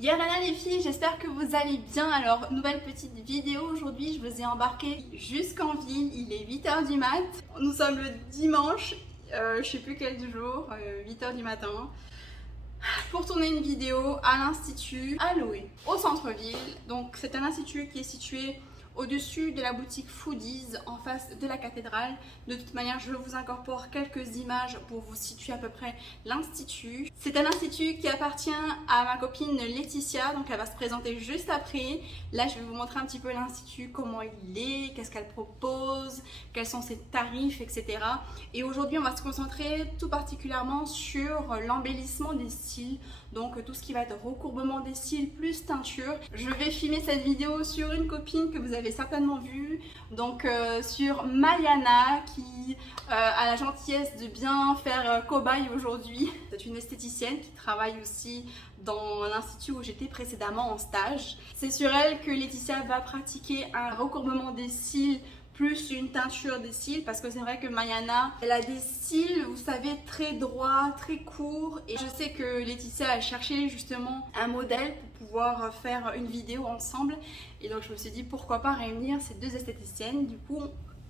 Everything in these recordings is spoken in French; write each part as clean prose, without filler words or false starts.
Yalala les filles, j'espère que vous allez bien. Alors, nouvelle petite vidéo aujourd'hui, je vous ai embarqué jusqu'en ville, il est 8h du mat. Nous sommes le dimanche, je sais plus quel jour, 8h du matin. Pour tourner une vidéo à l'Institut Aloé, au centre-ville. Donc c'est un institut qui est situé au-dessus de la boutique Foodies, en face de la cathédrale. De toute manière, je vous incorpore quelques images pour vous situer à peu près l'institut. C'est un institut qui appartient à ma copine Laetitia, donc elle va se présenter juste après. Là, je vais vous montrer un petit peu l'institut, comment il est, qu'est-ce qu'elle propose, quels sont ses tarifs, etc. Et aujourd'hui, on va se concentrer tout particulièrement sur l'embellissement des cils, donc tout ce qui va être recourbement des cils plus teinture. Je vais filmer cette vidéo sur une copine que vous avez certainement vue, donc sur Mayana, qui a la gentillesse de bien faire cobaye aujourd'hui. C'est une esthéticienne qui travaille aussi dans l'institut où j'étais précédemment en stage. C'est sur elle que Laetitia va pratiquer un recourbement des cils plus une teinture des cils, parce que c'est vrai que Mayana, elle a des cils, vous savez, très droits, très courts, et je sais que Laetitia a cherché justement un modèle pour pouvoir faire une vidéo ensemble, et donc je me suis dit pourquoi pas réunir ces deux esthéticiennes. Du coup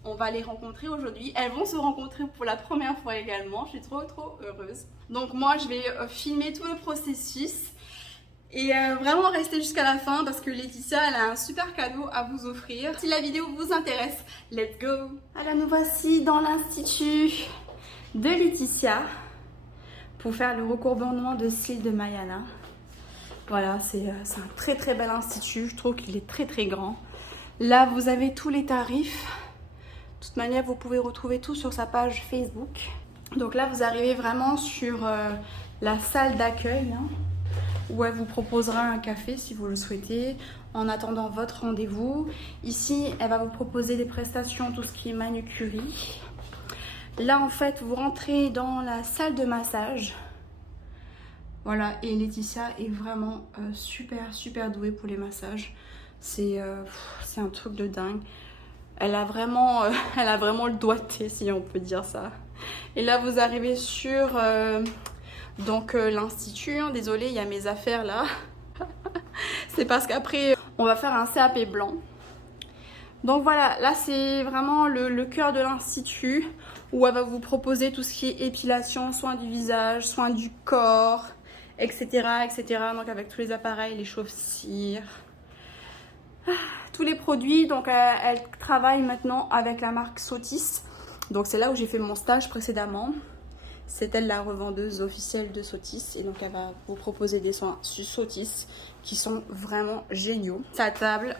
on va les rencontrer aujourd'hui, elles vont se rencontrer pour la première fois également, je suis trop heureuse. Donc moi je vais filmer tout le processus et vraiment rester jusqu'à la fin parce que Laetitia elle a un super cadeau à vous offrir. Si la vidéo vous intéresse, let's go! Alors nous voici dans l'institut de Laetitia pour faire le recourbement de cils de Mayana. Voilà, c'est un très bel institut, je trouve qu'il est très grand. Là vous avez tous les tarifs. De toute manière, vous pouvez retrouver tout sur sa page Facebook. Donc là, vous arrivez vraiment sur la salle d'accueil, hein, où elle vous proposera un café si vous le souhaitez, en attendant votre rendez-vous. Ici, elle va vous proposer des prestations, tout ce qui est manucurie. Là, en fait, vous rentrez dans la salle de massage. Voilà, et Laetitia est vraiment super douée pour les massages. C'est un truc de dingue. Elle a vraiment le doigté, si on peut dire ça. Et là, vous arrivez sur l'institut. Hein. Désolée, il y a mes affaires là. C'est parce qu'après, on va faire un CAP blanc. Donc voilà, là, c'est vraiment le cœur de l'institut où elle va vous proposer tout ce qui est épilation, soins du visage, soins du corps, etc. Donc avec tous les appareils, les chauve-cils. Tous les produits, donc elle travaille maintenant avec la marque Sotis, donc c'est là où j'ai fait mon stage précédemment. C'est elle la revendeuse officielle de Sotis, et donc elle va vous proposer des soins Sotis qui sont vraiment géniaux. Sa table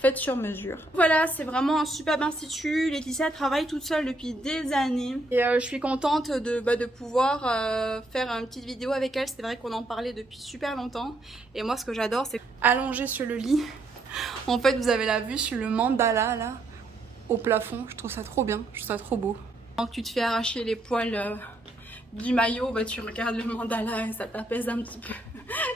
faite sur mesure. Voilà, c'est vraiment un superbe institut. Laetitia travaille toute seule depuis des années et je suis contente de pouvoir faire une petite vidéo avec elle. C'est vrai qu'on en parlait depuis super longtemps, et moi ce que j'adore c'est allonger sur le lit. En fait, vous avez la vue sur le mandala là, au plafond. Je trouve ça trop bien, je trouve ça trop beau. Quand tu te fais arracher les poils du maillot, bah, tu regardes le mandala et ça t'apaise un petit peu.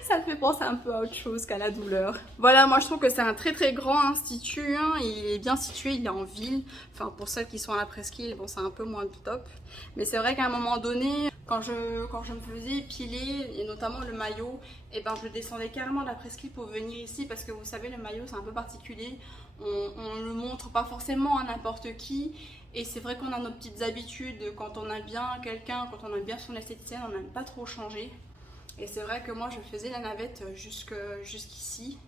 Ça te fait penser un peu à autre chose qu'à la douleur. Voilà, moi je trouve que c'est un très grand institut. Hein. Il est bien situé, il est en ville. Enfin, pour celles qui sont à la presqu'île, bon, c'est un peu moins top. Mais c'est vrai qu'à un moment donné, quand je me faisais épiler, et notamment le maillot, et ben, je descendais carrément de la presqu'île pour venir ici, parce que vous savez, le maillot c'est un peu particulier. On ne le montre pas forcément à n'importe qui. Et c'est vrai qu'on a nos petites habitudes. Quand on aime bien quelqu'un, quand on aime bien son esthéticienne, on n'aime pas trop changer. Et c'est vrai que moi je faisais la navette jusqu'ici.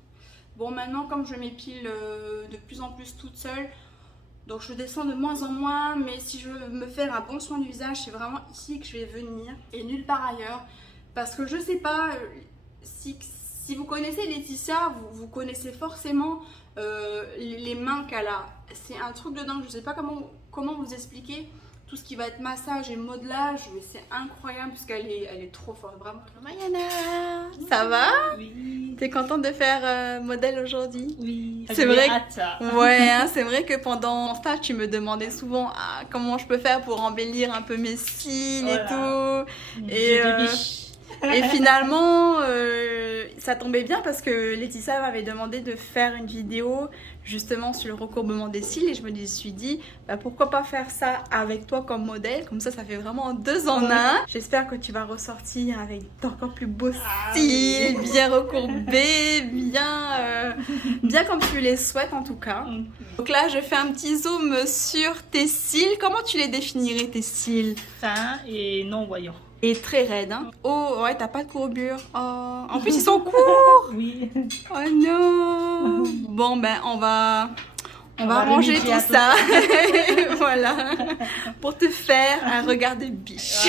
Bon, maintenant comme je m'épile de plus en plus toute seule, donc je descends de moins en moins, mais si je veux me faire un bon soin du visage, c'est vraiment ici que je vais venir et nulle part ailleurs. Parce que je sais pas, si vous connaissez Laetitia, vous connaissez forcément les mains qu'elle a. C'est un truc de dingue, je sais pas comment vous expliquer. Tout ce qui va être massage et modelage, mais c'est incroyable parce qu'elle est trop forte, vraiment. Mayana, ça va? Oui. T'es contente de faire modèle aujourd'hui? Oui. C'est vrai. Ouais, hein, Oui. c'est vrai que pendant mon stage, tu me demandais souvent comment je peux faire pour embellir un peu mes cils et tout. Et Et finalement, ça tombait bien parce que Laetitia m'avait demandé de faire une vidéo justement sur le recourbement des cils et je me suis dit bah, pourquoi pas faire ça avec toi comme modèle, comme ça fait vraiment 2 en 1. J'espère que tu vas ressortir avec d'encore plus beaux cils, oui. Bien recourbés, bien comme tu les souhaites en tout cas. Donc là je fais un petit zoom sur tes cils. Comment tu les définirais tes cils? Fins et non voyants. Et très raide, hein. Oh, ouais, t'as pas de courbure. Oh. En plus, ils sont courts. Oui. Oh non. Bon, ben, on va ranger tout ça. Voilà. Pour te faire un regard de biche.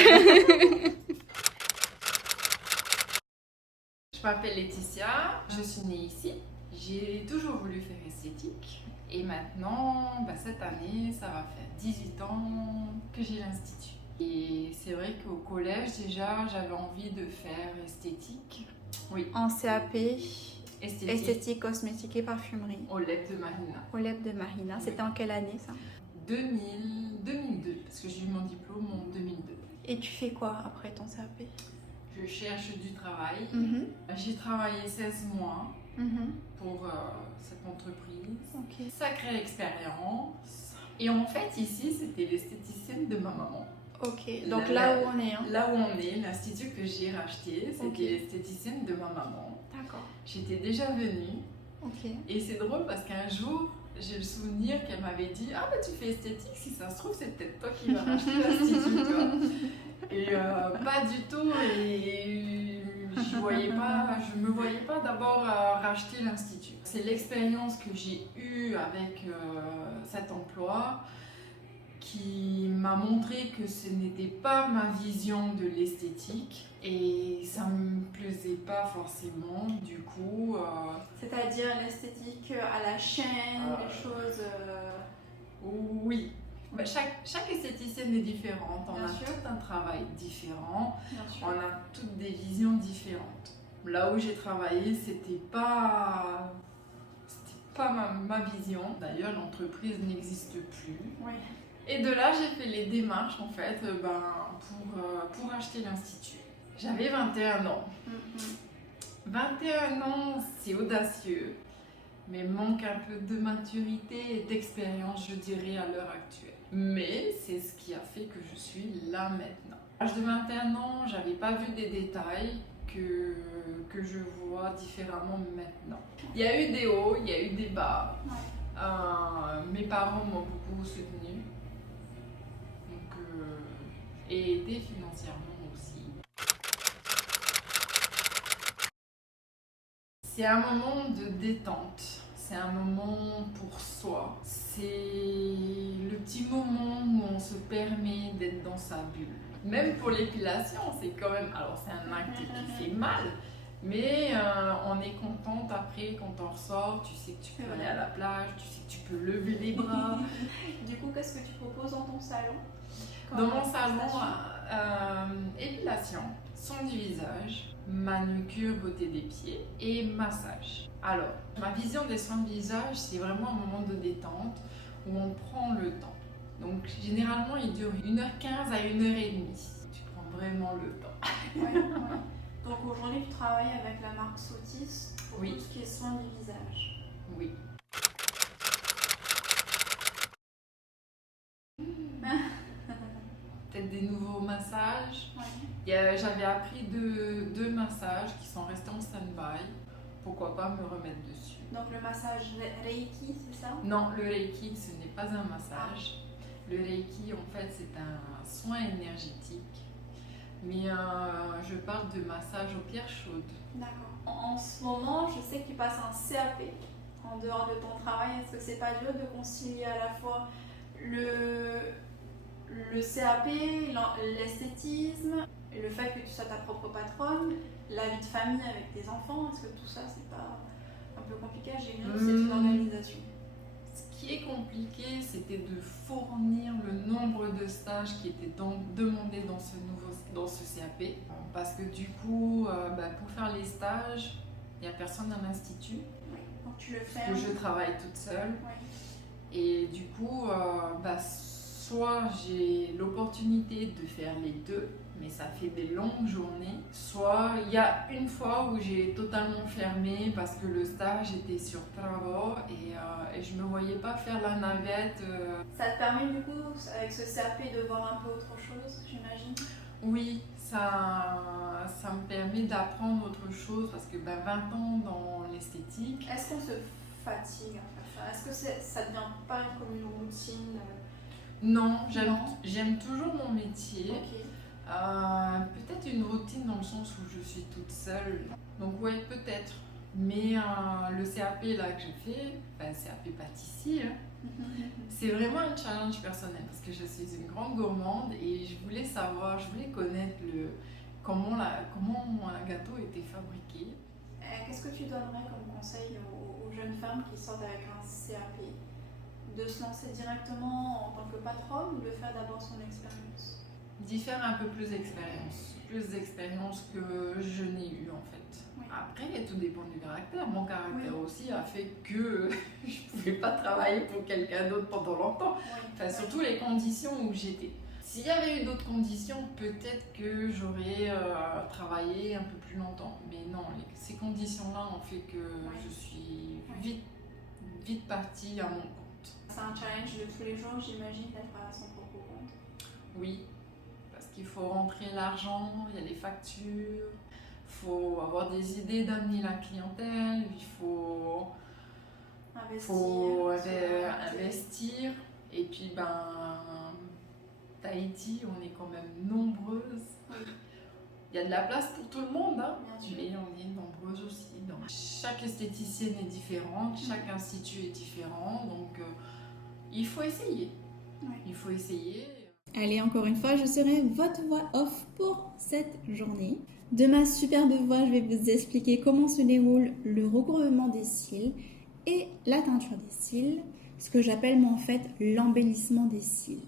Je m'appelle Laetitia, je suis née ici. J'ai toujours voulu faire esthétique. Et maintenant, cette année, ça va faire 18 ans que j'ai l'Institut. Et c'est vrai qu'au collège, déjà, j'avais envie de faire esthétique. Oui. En CAP, esthétique, cosmétique et parfumerie. Au LEP de Marina. Au LEP de Marina. Oui. C'était en quelle année ça? 2002, parce que j'ai eu mon diplôme en 2002. Et tu fais quoi après ton CAP? Je cherche du travail. J'ai travaillé 16 mois pour cette entreprise. Sacrée expérience. Et en fait, ici, c'était l'esthéticienne de ma maman. Ok, donc là où on est. Hein. Là où on est, l'institut que j'ai racheté, c'était l'esthéticienne de ma maman. D'accord. J'étais déjà venue. Et c'est drôle parce qu'un jour, j'ai le souvenir qu'elle m'avait dit « Ah, bah tu fais esthétique, si ça se trouve, c'est peut-être toi qui vas racheter l'institut, tu vois. » Et pas du tout. Et je me voyais pas d'abord racheter l'institut. C'est l'expérience que j'ai eue avec cet emploi qui m'a montré que ce n'était pas ma vision de l'esthétique et ça me plaisait pas forcément du coup. C'est-à-dire l'esthétique à la chaîne, des choses... Oui. Chaque esthéticienne est différente, on a tout un travail différent, on a toutes des visions différentes. Là où j'ai travaillé, c'était pas ma vision. D'ailleurs, l'entreprise n'existe plus. Oui. Et de là, j'ai fait les démarches en fait pour acheter l'institut. J'avais 21 ans. 21 ans, c'est audacieux, mais manque un peu de maturité et d'expérience, je dirais, à l'heure actuelle. Mais c'est ce qui a fait que je suis là maintenant. À l'âge de 21 ans, j'avais pas vu des détails que je vois différemment maintenant. Il y a eu des hauts, il y a eu des bas. Mes parents m'ont beaucoup soutenue. Et aider financièrement aussi. C'est un moment de détente, c'est un moment pour soi, c'est le petit moment où on se permet d'être dans sa bulle. Même pour l'épilation, c'est quand même, alors c'est un acte qui fait mal, mais on est contente après quand on ressort, tu sais que tu peux aller à la plage, tu sais que tu peux lever les bras. Du coup, qu'est-ce que tu proposes dans ton salon? Dans mon salon, épilation, soin du visage, manucure, beauté des pieds et massage. Alors, ma vision des soins de visage, c'est vraiment un moment de détente où on prend le temps. Donc, généralement, il dure 1h15 à 1h30. Tu prends vraiment le temps. Ouais. Donc, aujourd'hui, tu travailles avec la marque Sotis pour tout ce qui est soin du visage. Oui. Peut-être des nouveaux massages. J'avais appris deux massages qui sont restés en stand-by. Pourquoi pas me remettre dessus. Donc le massage Reiki, c'est ça? Non, le Reiki, ce n'est pas un massage. Le Reiki, en fait, c'est un soin énergétique. Mais je parle de massage aux pierres chaudes. D'accord. En ce moment, je sais que tu passes un CAP en dehors de ton travail. Est-ce que c'est pas dur de concilier à la fois le CAP, l'esthétisme, le fait que tu sois ta propre patronne, la vie de famille avec tes enfants? Est-ce que tout ça, c'est pas un peu compliqué à gérer? C'est une organisation. Ce qui est compliqué, c'était de fournir le nombre de stages qui étaient demandés dans ce CAP. Parce que du coup, pour faire les stages, il n'y a personne à l'institut. Oui. Donc tu le fais. Parce que je travaille toute seule. Oui. Et du coup, soit j'ai l'opportunité de faire les deux, mais ça fait des longues journées. Soit il y a une fois où j'ai totalement fermé parce que le stage était sur travaux et je me voyais pas faire la navette. Ça te permet du coup, avec ce CAP, de voir un peu autre chose, j'imagine? Oui, ça me permet d'apprendre autre chose parce que 20 ans dans l'esthétique. Est-ce qu'on se fatigue à faire ça? Est-ce que ça devient pas comme une routine? Non, j'aime toujours mon métier. Ok. Peut-être une routine dans le sens où je suis toute seule. Donc ouais, peut-être. Mais le CAP là que j'ai fait, CAP pâtissier, c'est vraiment un challenge personnel parce que je suis une grande gourmande et je voulais savoir, je voulais connaître comment un gâteau était fabriqué. Qu'est-ce que tu donnerais comme conseil aux jeunes femmes qui sortent avec un CAP? De se lancer directement en tant que patronne ou de faire d'abord son expérience? D'y faire un peu plus d'expérience que je n'ai eu en fait. Oui. Après, tout dépend du caractère. Mon caractère aussi a fait que je ne pouvais pas travailler pour quelqu'un d'autre pendant longtemps. Enfin, surtout les conditions où j'étais. S'il y avait eu d'autres conditions, peut-être que j'aurais travaillé un peu plus longtemps. Mais non, ces conditions-là ont fait que je suis vite partie à mon compte. C'est un challenge de tous les jours, j'imagine, d'être à son propre compte. Oui, parce qu'il faut rentrer l'argent, il y a les factures, il faut avoir des idées d'amener la clientèle, il faut investir. Et puis, Tahiti, on est quand même nombreuses. Oui. Il y a de la place pour tout le monde, hein. Mais on est nombreuses aussi. Donc, chaque esthéticienne est différente, chaque institut est différent, donc il faut essayer. Ouais. Il faut essayer. Allez, encore une fois, je serai votre voix off pour cette journée. De ma superbe voix, je vais vous expliquer comment se déroule le recouvrement des cils et la teinture des cils, ce que j'appelle moi en fait l'embellissement des cils.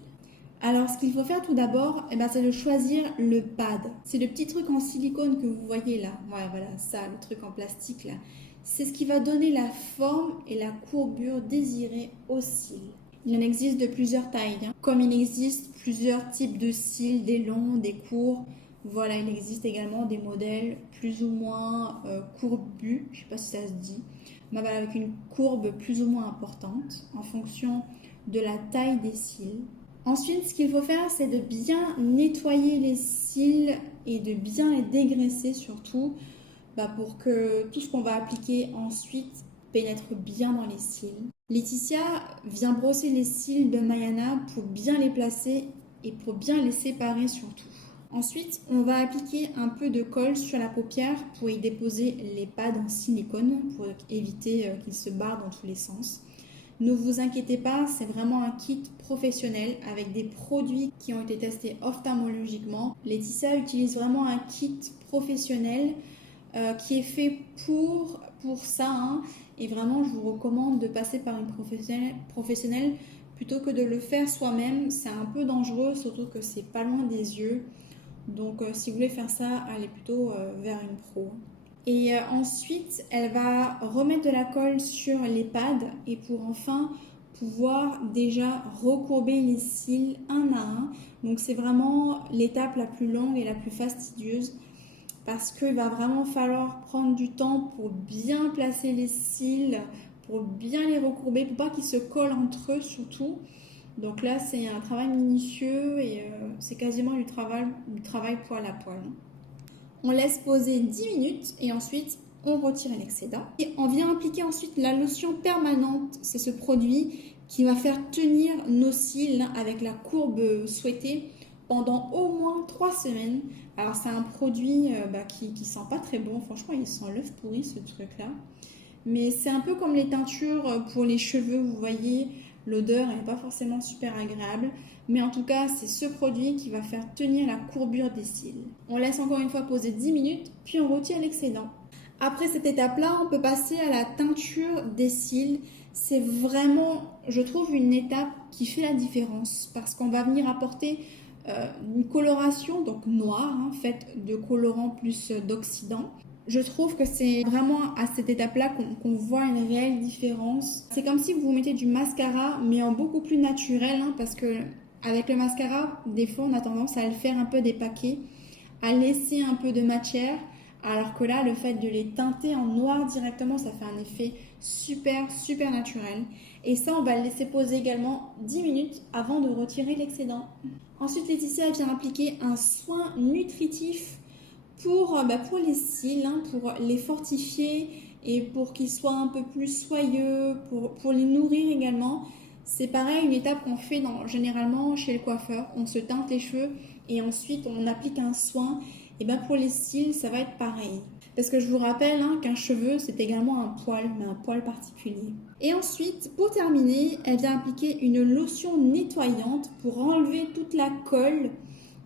Alors, ce qu'il faut faire tout d'abord, c'est de choisir le pad. C'est le petit truc en silicone que vous voyez là. Ouais, voilà, ça, le truc en plastique là. C'est ce qui va donner la forme et la courbure désirée aux cils. Il en existe de plusieurs tailles, hein. Comme il existe plusieurs types de cils, des longs, des courts. Voilà, il existe également des modèles plus ou moins courbus, je ne sais pas si ça se dit, mais voilà, avec une courbe plus ou moins importante en fonction de la taille des cils. Ensuite, ce qu'il faut faire, c'est de bien nettoyer les cils et de bien les dégraisser surtout pour que tout ce qu'on va appliquer ensuite pénètre bien dans les cils. Laetitia vient brosser les cils de Mayana pour bien les placer et pour bien les séparer surtout. Ensuite, on va appliquer un peu de colle sur la paupière pour y déposer les pads en silicone pour éviter qu'ils se barrent dans tous les sens. Ne vous inquiétez pas, c'est vraiment un kit professionnel avec des produits qui ont été testés ophtalmologiquement. Laetitia utilise vraiment un kit professionnel qui est fait pour ça, hein. Et vraiment, je vous recommande de passer par une professionnelle plutôt que de le faire soi-même. C'est un peu dangereux, surtout que c'est pas loin des yeux. Donc, si vous voulez faire ça, allez plutôt vers une pro. Et ensuite, elle va remettre de la colle sur les pads et pour enfin pouvoir déjà recourber les cils un à un. Donc, c'est vraiment l'étape la plus longue et la plus fastidieuse parce qu'il va vraiment falloir prendre du temps pour bien placer les cils, pour bien les recourber, pour pas qu'ils se collent entre eux surtout. Donc là, c'est un travail minutieux et c'est quasiment du travail poil à poil. On laisse poser 10 minutes et ensuite on retire l'excédent. Et on vient appliquer ensuite la lotion permanente. C'est ce produit qui va faire tenir nos cils avec la courbe souhaitée pendant au moins 3 semaines. Alors c'est un produit qui sent pas très bon. Franchement, il sent l'œuf pourri ce truc-là. Mais c'est un peu comme les teintures pour les cheveux, vous voyez. L'odeur n'est pas forcément super agréable, mais en tout cas, c'est ce produit qui va faire tenir la courbure des cils. On laisse encore une fois poser 10 minutes, puis on retire l'excédent. Après cette étape-là, on peut passer à la teinture des cils. C'est vraiment, je trouve, une étape qui fait la différence parce qu'on va venir apporter une coloration, donc noire, faite de colorants plus d'oxydants. Je trouve que c'est vraiment à cette étape-là qu'on voit une réelle différence. C'est comme si vous mettez du mascara, mais en beaucoup plus naturel, parce que avec le mascara, des fois, on a tendance à le faire un peu dépaquer. à laisser un peu de matière. Alors que là, le fait de les teinter en noir directement, ça fait un effet super, super naturel. Et ça, on va le laisser poser également 10 minutes avant de retirer l'excédent. Ensuite, Laetitia vient appliquer un soin nutritif pour les cils, pour les fortifier et pour qu'ils soient un peu plus soyeux, pour les nourrir également. C'est pareil, une étape qu'on fait généralement chez le coiffeur. On se teinte les cheveux et ensuite on applique un soin. Et pour les cils, ça va être pareil. Parce que je vous rappelle qu'un cheveu, c'est également un poil, mais un poil particulier. Et ensuite, pour terminer, elle vient appliquer une lotion nettoyante pour enlever toute la colle,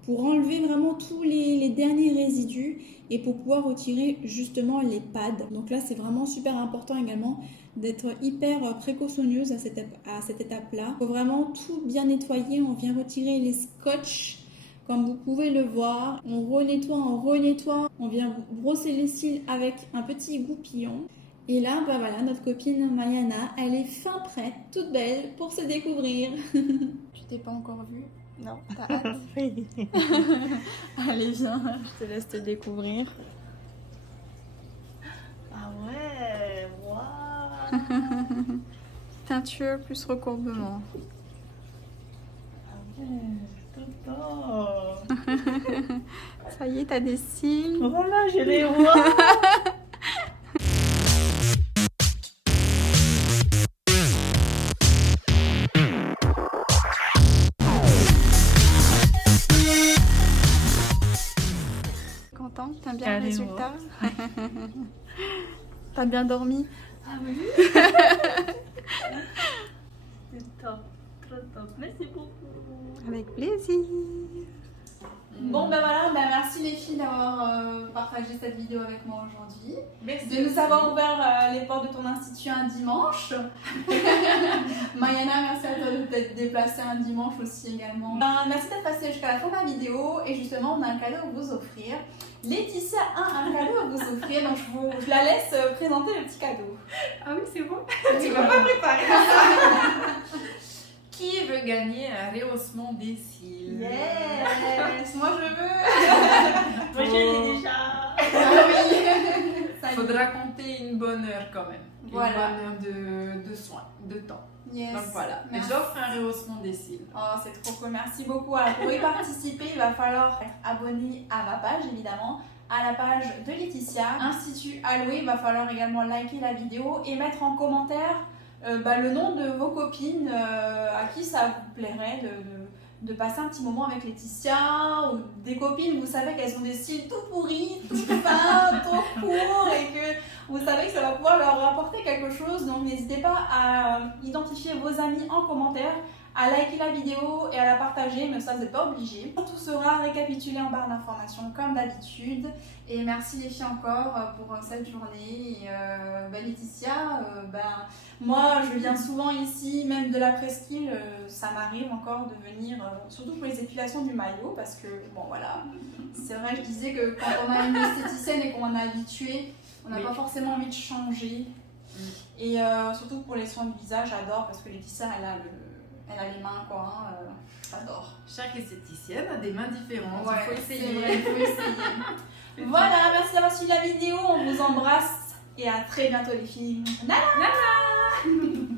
pour enlever vraiment tous les derniers résidus et pour pouvoir retirer justement les pads. Donc là, c'est vraiment super important également d'être hyper précautionneuse à cette étape-là. Il faut vraiment tout bien nettoyer. On vient retirer les scotch. Comme vous pouvez le voir, on renettoie, on vient brosser les cils avec un petit goupillon. Et là, voilà, notre copine Mayana, elle est fin prête, toute belle, pour se découvrir. Tu t'es pas encore vue? Non, t'as hâte? Oui. Allez, viens. Je te laisse te découvrir. Ah ouais, waouh. Teinture plus recourbement. Ah ouais, top. Ça y est, t'as des cils. Voilà, je les vois. Content? T'aimes bien le Allez, résultat? T'as bien dormi? Ah oui. C'est top, trop top. Merci beaucoup. Avec plaisir. Bon voilà, merci les filles d'avoir partagé cette vidéo avec moi aujourd'hui. Merci De nous aussi. avoir ouvert les portes de ton institut un dimanche. Mayana, merci à toi de t'être déplacée un dimanche aussi également. Merci d'être passée jusqu'à la fin de la vidéo et justement on a un cadeau à vous offrir. Laetitia a un cadeau à vous offrir, donc je la laisse présenter le petit cadeau. Ah oui, c'est bon. Tu vas pas préparer. Qui veut gagner un rehaussement des cils? Yes, moi je veux. Moi, je l'ai déjà. Ah oui. Ça y est. Faudra compter une bonne heure quand même. Voilà. Une bonne heure de soins, de temps. Yes. Donc voilà, Merci. j'offre un rehaussement des cils. Oh, c'est trop cool, merci beaucoup. Alors, pour y participer, il va falloir être abonné à ma page, évidemment, à la page de Laetitia, Institut Aloe. Il va falloir également liker la vidéo et mettre en commentaire le nom de vos copines à qui ça vous plairait de passer un petit moment avec Laetitia, ou des copines, vous savez qu'elles ont des styles tout pourris, tout fins, trop courts, et que vous savez que ça va pouvoir leur apporter quelque chose. Donc n'hésitez pas à identifier vos amis en commentaire, à liker la vidéo et à la partager, mais ça vous n'êtes pas obligé. Tout sera récapitulé en barre d'informations comme d'habitude. Et merci les filles encore pour cette journée. Et Laetitia, moi je viens souvent ici, même de la presqu'île, ça m'arrive encore de venir, surtout pour les épilations du maillot, parce que bon voilà, c'est vrai, je disais que quand on a une esthéticienne et qu'on est habitué, on n'a pas forcément envie de changer. Et surtout pour les soins du visage, j'adore parce que Laetitia elle a les mains quoi, j'adore. Chaque esthéticienne a des mains différentes, Ouais, il faut c'est essayer. vrai, il faut essayer. Voilà, merci d'avoir suivi la vidéo, on vous embrasse et à très bientôt les filles. Nana.